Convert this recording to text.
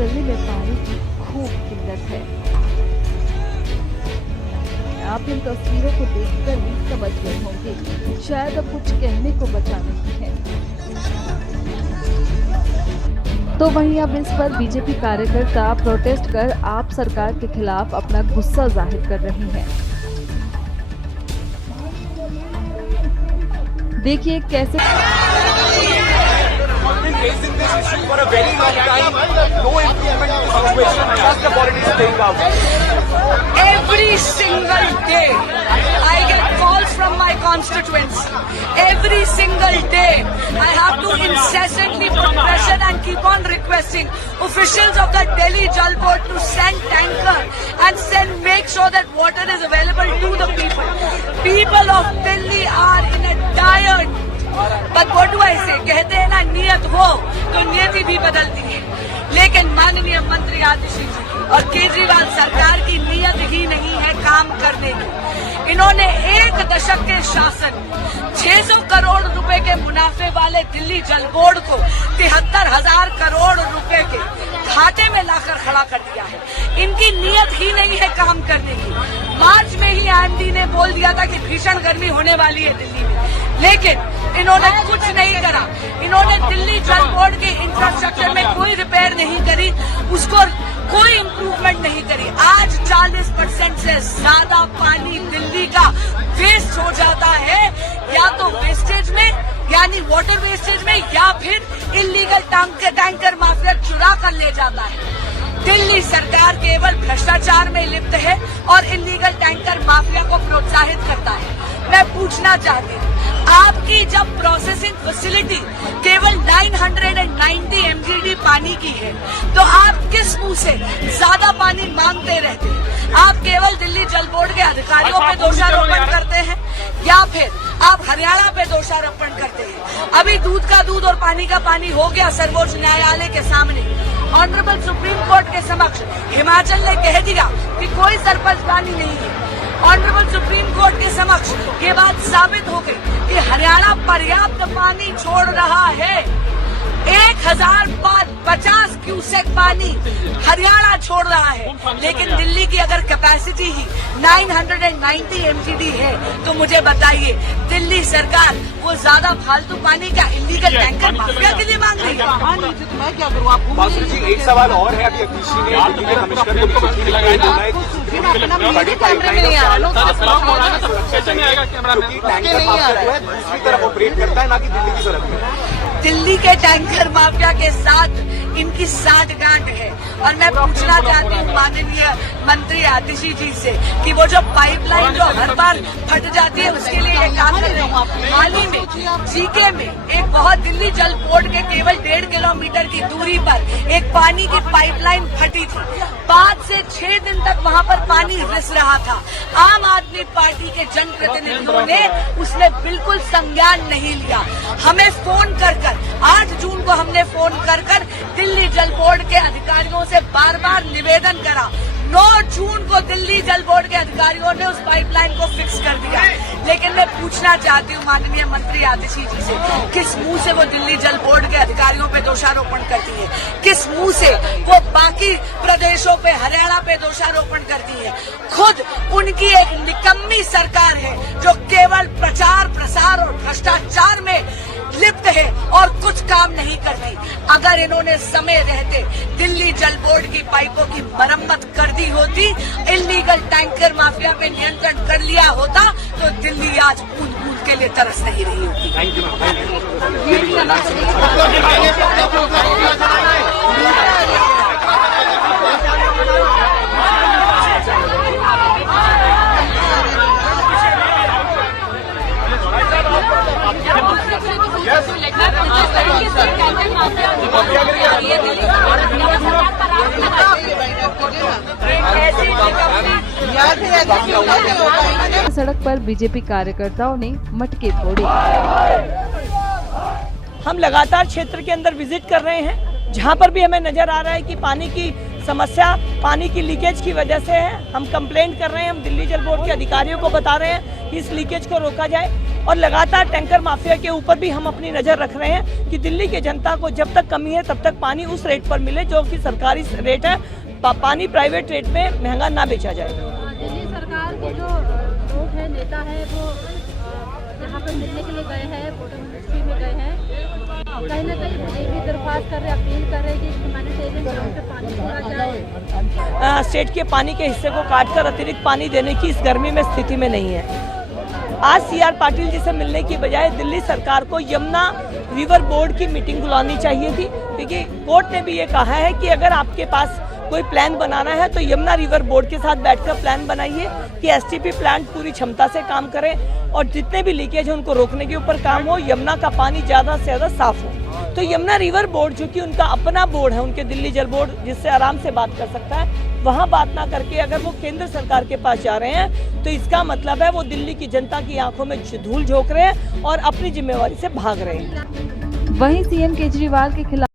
दिल्ली में पानी की खूब किल्लत है। आप इन तस्वीरों को देखकर ही समझ गए होंगे, शायद अब कुछ कहने को बचा नहीं है। तो वहीं अब इस पर बीजेपी कार्यकर्ता प्रोटेस्ट कर आप सरकार के खिलाफ अपना गुस्सा जाहिर कर रहे हैं। देखिए कैसे Raising this issue for a very long time, no improvement in the situation, just the politics playing out. Every single day, I get calls from my constituents. Every single day, I have to incessantly put pressure and keep on requesting officials of the Delhi Jal Board to send tanker and make sure that water is available to the people. People of Delhi are in a dire. But what do I say? कहते हैं ना, नियत हो तो नियति भी बदलती है। लेकिन माननीय मंत्री आतिशी जी और केजरीवाल सरकार की नियत ही नहीं है काम करने की। इन्होंने एक दशक के शासन 600 करोड़ रुपए के मुनाफे वाले दिल्ली जल बोर्ड को 73,000 करोड़ रुपए के घाटे में लाकर खड़ा कर दिया है। इनकी नियत ही नहीं है काम करने की। मार्च में ही आईएमडी ने बोल दिया था कि भीषण गर्मी होने वाली है दिल्ली में, लेकिन इन्होंने कुछ नहीं करा। इन्होंने दिल्ली जल बोर्ड के इंफ्रास्ट्रक्चर में कोई रिपेयर नहीं करी, उसको कोई इम्प्रूवमेंट नहीं करी। आज 40% से ज्यादा पानी दिल्ली का वेस्ट हो जाता है, या तो वेस्टेज में यानी वाटर वेस्टेज में, या फिर इलीगल टैंकर माफिया चुरा कर ले जाता है। दिल्ली सरकार केवल भ्रष्टाचार में लिप्त है और इलीगल टैंकर माफिया को प्रोत्साहित करता है। मैं पूछना चाहती हूँ, आपकी जब प्रोसेसिंग फैसिलिटी केवल 990 MGD पानी की है, तो आप किस मुंह से ज्यादा पानी मांगते रहते हैं? आप केवल दिल्ली जल बोर्ड के अधिकारियों पे दोषारोपण करते हैं, या फिर आप हरियाणा पे दोषारोपण करते हैं? अभी दूध का दूध और पानी का पानी हो गया सर्वोच्च न्यायालय के सामने, ऑनरेबल सुप्रीम कोर्ट के समक्ष हिमाचल ने कह दिया कि कोई सरपंच पानी नहीं है। ऑनरेबल सुप्रीम कोर्ट के समक्ष ये बात साबित हो गई कि हरियाणा पर्याप्त पानी छोड़ रहा है। 1050 क्यूसेक पानी हरियाणा छोड़ रहा है, लेकिन दिल्ली की अगर कैपेसिटी ही 990 MGD है, तो मुझे बताइए दिल्ली सरकार वो ज्यादा फालतू पानी का इलीगल टैंकर माफिया के लिए मांग रही है? मैं क्या करूँ? आप बासुरी जी, एक सवाल और है। अभी अतीशी ने दिल्ली के कमिश्नर को चिट्ठी लगाई, बोला है कि बड़ी पाइपलाइन टैंकर माफिया जो है दूसरी तरफ ऑपरेट करता है, ना कि दिल्ली की सड़क में। दिल्ली के टैंकर माफिया के साथ इनकी साठगांठ है। और मैं पूछना चाहती हूँ माननीय मंत्री आतिशी जी से कि वो जो पाइपलाइन जो हर बार फट जाती है, उसके लिए एक काम कर रहे हैं। हाल ही में जीके में एक बहुत दिल्ली जल बोर्ड के केवल 1.5 किलोमीटर की दूरी पर एक पानी की पाइपलाइन फटी थी। 5 से 6 दिन तक वहाँ पर पानी रिस रहा था। आम आदमी पार्टी के जनप्रतिनिधियों ने उसने बिल्कुल संज्ञान नहीं लिया। हमें फोन कर 8 जून को हमने फोन कर दिल्ली जल बोर्ड के अधिकारियों से बार बार निवेदन करा। 9 जून को दिल्ली जल बोर्ड के अधिकारियों ने उस पाइपलाइन को फिक्स कर दिया। लेकिन मैं पूछना चाहती हूँ माननीय मंत्री आतिशी जी से, किस मुंह से वो दिल्ली जल बोर्ड के अधिकारियों पे दोषारोपण करती है? किस मुंह से वो बाकी प्रदेशों पे, हरियाणा पे दोषारोपण करती है? खुद उनकी एक निकम्मी सरकार है जो केवल प्रचार प्रसार और भ्रष्टाचार में लिप्त है और कुछ काम नहीं करती। अगर इन्होंने समय रहते दिल्ली जल बोर्ड की पाइपों की मरम्मत कर दी होती, इलीगल टैंकर माफिया पे नियंत्रण कर लिया होता, तो दिल्ली आज बूंद बूंद के लिए तरस नहीं रही होती। सड़क पर बीजेपी कार्यकर्ताओं ने मटके फोड़े। हम लगातार क्षेत्र के अंदर विजिट कर रहे हैं, जहां पर भी हमें नजर आ रहा है कि पानी की समस्या, पानी की लीकेज की वजह से है। हम कंप्लेंट कर रहे हैं, हम दिल्ली जल बोर्ड के अधिकारियों को बता रहे हैं कि इस लीकेज को रोका जाए। और लगातार टैंकर माफिया के ऊपर भी हम अपनी नज़र रख रहे हैं कि दिल्ली के जनता को जब तक कमी है तब तक पानी उस रेट पर मिले जो कि सरकारी रेट है, पानी प्राइवेट रेट में महंगा ना बेचा जाए। दिल्ली सरकार के जो लोग हैं, नेता है, वो यहाँ पर मिलने के लिए गए हैं, वाटर मिनिस्ट्री में गए हैं, कहीं ना कहीं वो ये भी दरख्वास्त कर रहे, अपील कर रहे हैं कि ह्यूमैनिटेरियन ग्राउंड पे पानी छोड़ा जाए। स्टेट के पानी के हिस्से को काटकर अतिरिक्त पानी देने की इस गर्मी में स्थिति में नहीं है। आज CR पाटिल जी से मिलने की बजाय दिल्ली सरकार को यमुना रिवर बोर्ड की मीटिंग बुलानी चाहिए थी, क्योंकि कोर्ट ने भी ये कहा है कि अगर आपके पास कोई प्लान बनाना है तो यमुना रिवर बोर्ड के साथ बैठकर प्लान बनाइए कि STP प्लांट पूरी क्षमता से काम करें और जितने भी लीकेज है उनको रोकने के ऊपर काम हो, यमुना का पानी ज़्यादा से ज़्यादा साफ हो। तो यमुना रिवर बोर्ड जो कि उनका अपना बोर्ड है, उनके दिल्ली जल बोर्ड, जिससे आराम से बात कर सकता है, वहाँ बात ना करके अगर वो केंद्र सरकार के पास जा रहे हैं तो इसका मतलब है वो दिल्ली की जनता की आंखों में धूल झोंक रहे हैं और अपनी जिम्मेवारी से भाग रहे हैं। वहीं CM केजरीवाल के खिलाफ